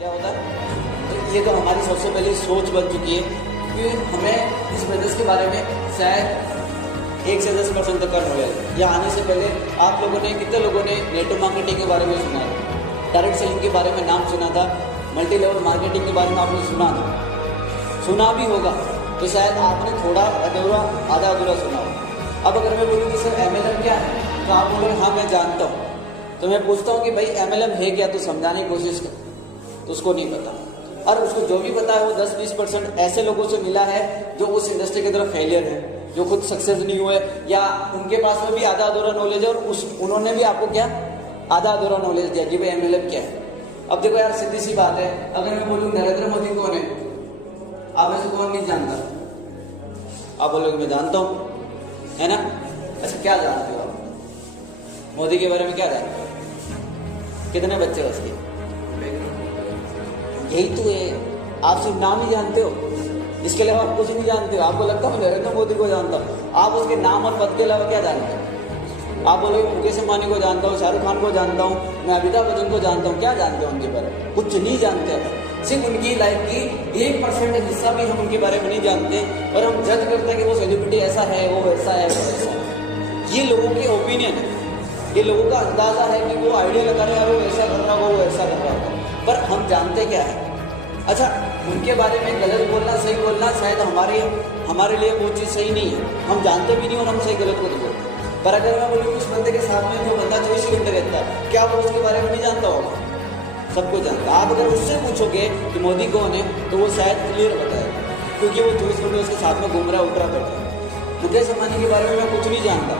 क्या होता है? तो ये तो हमारी सबसे पहले सोच बन चुकी है कि हमें इस बिजनेस के बारे में शायद 1 से 10% तक का नॉलेज। या आने से पहले आप लोगों ने, कितने लोगों ने नेटवर्क मार्केटिंग के बारे में सुना है, डायरेक्ट सेलिंग के बारे में नाम सुना था, मल्टी लेवल मार्केटिंग के बारे में आपने सुना भी होगा, तो शायद आपने थोड़ा आधा अधूरा सुना हो। अब अगर मैं बोलूँ कि सर MLM क्या है, तो आप बोलोगे हाँ मैं जानता हूँ। तो मैं पूछता हूँ कि भाई MLM है क्या, तो समझाने की कोशिश कर, तो उसको नहीं पता। और उसको जो भी पता है वो 10-20% ऐसे लोगों से मिला है जो उस इंडस्ट्री की तरफ फेलियर है, जो खुद सक्सेस नहीं हुए, या उनके पास में भी आधा अधूरा नॉलेज है और उन्होंने भी आपको क्या आधा अधूरा नॉलेज दिया कि भाई MLM क्या है। अब देखो यार, सीधी सी बात है, अगर मैं बोलूँ नरेंद्र मोदी कौन है, आप में से कौन नहीं जानता? आप बोलोगे मैं जानता हूँ, है ना? अच्छा, क्या जानते हो आप मोदी के बारे में? क्या जानते हो? कितने बच्चे उसके? यही तो है, आप सिर्फ नाम ही जानते हो, इसके अलावा आप कुछ नहीं जानते हो। आपको लगता है मैं नरेंद्र मोदी को जानता हूँ, आप उसके नाम और पद के अलावा क्या जानते हो? आप बोलोगे मुकेश अंबानी को जानता हूँ, शाहरुख खान को जानता हूँ, मैं अमिताभ बच्चन को जानता हूँ। क्या जानते हो उनके बारे में? कुछ नहीं जानते हो। सिर्फ उनकी लाइफ की 1% हिस्सा भी हम उनके बारे में नहीं जानते, और हम जज करते हैं कि वो सेलिब्रिटी ऐसा है, वो वैसा है, वो वैसा है। ये लोगों की ओपिनियन है, ये लोगों का अंदाजा है कि वो आइडिया लगा रहे हैं, वो ऐसा कर रहा हो, वो ऐसा कर रहा हो, पर हम जानते क्या है? अच्छा, उनके बारे में गलत बोलना सही बोलना शायद हमारे लिए वो चीज़ सही नहीं है, हम जानते भी नहीं और हम सही गलत को नहीं बोलते। पर अगर मैं बोलूँ उस बंदे के साथ में जो बंदा 24 घंटे रहता है, क्या वो उसके बारे में नहीं जानता होगा? सब कुछ जानता है। आप अगर उससे पूछोगे कि मोदी कौन है, तो वो शायद क्लियर बताएगा, क्योंकि वो 24 घंटे उसके साथ में घूम रहा उतरा करता है। मुकेश अंबानी के बारे में मैं कुछ नहीं जानता,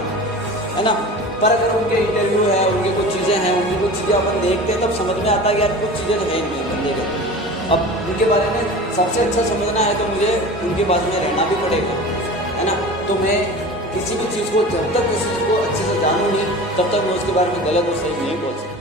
है ना? पर अगर उनके इंटरव्यू है, उनकी कुछ चीज़ें हैं, उनकी कुछ चीज़ें अपन देखते हैं, तब समझ में आता है कि यार कुछ चीज़ें तो है नहीं बंदे के। अब उनके बारे में सबसे अच्छा समझना है तो मुझे उनके पास में रहना भी पड़ेगा, है ना? तो मैं किसी भी चीज़ को, जब तक किसी चीज़ को अच्छे से जानूँ नहीं, तब तक मैं उसके बारे में गलत और सही नहीं बोल सकता।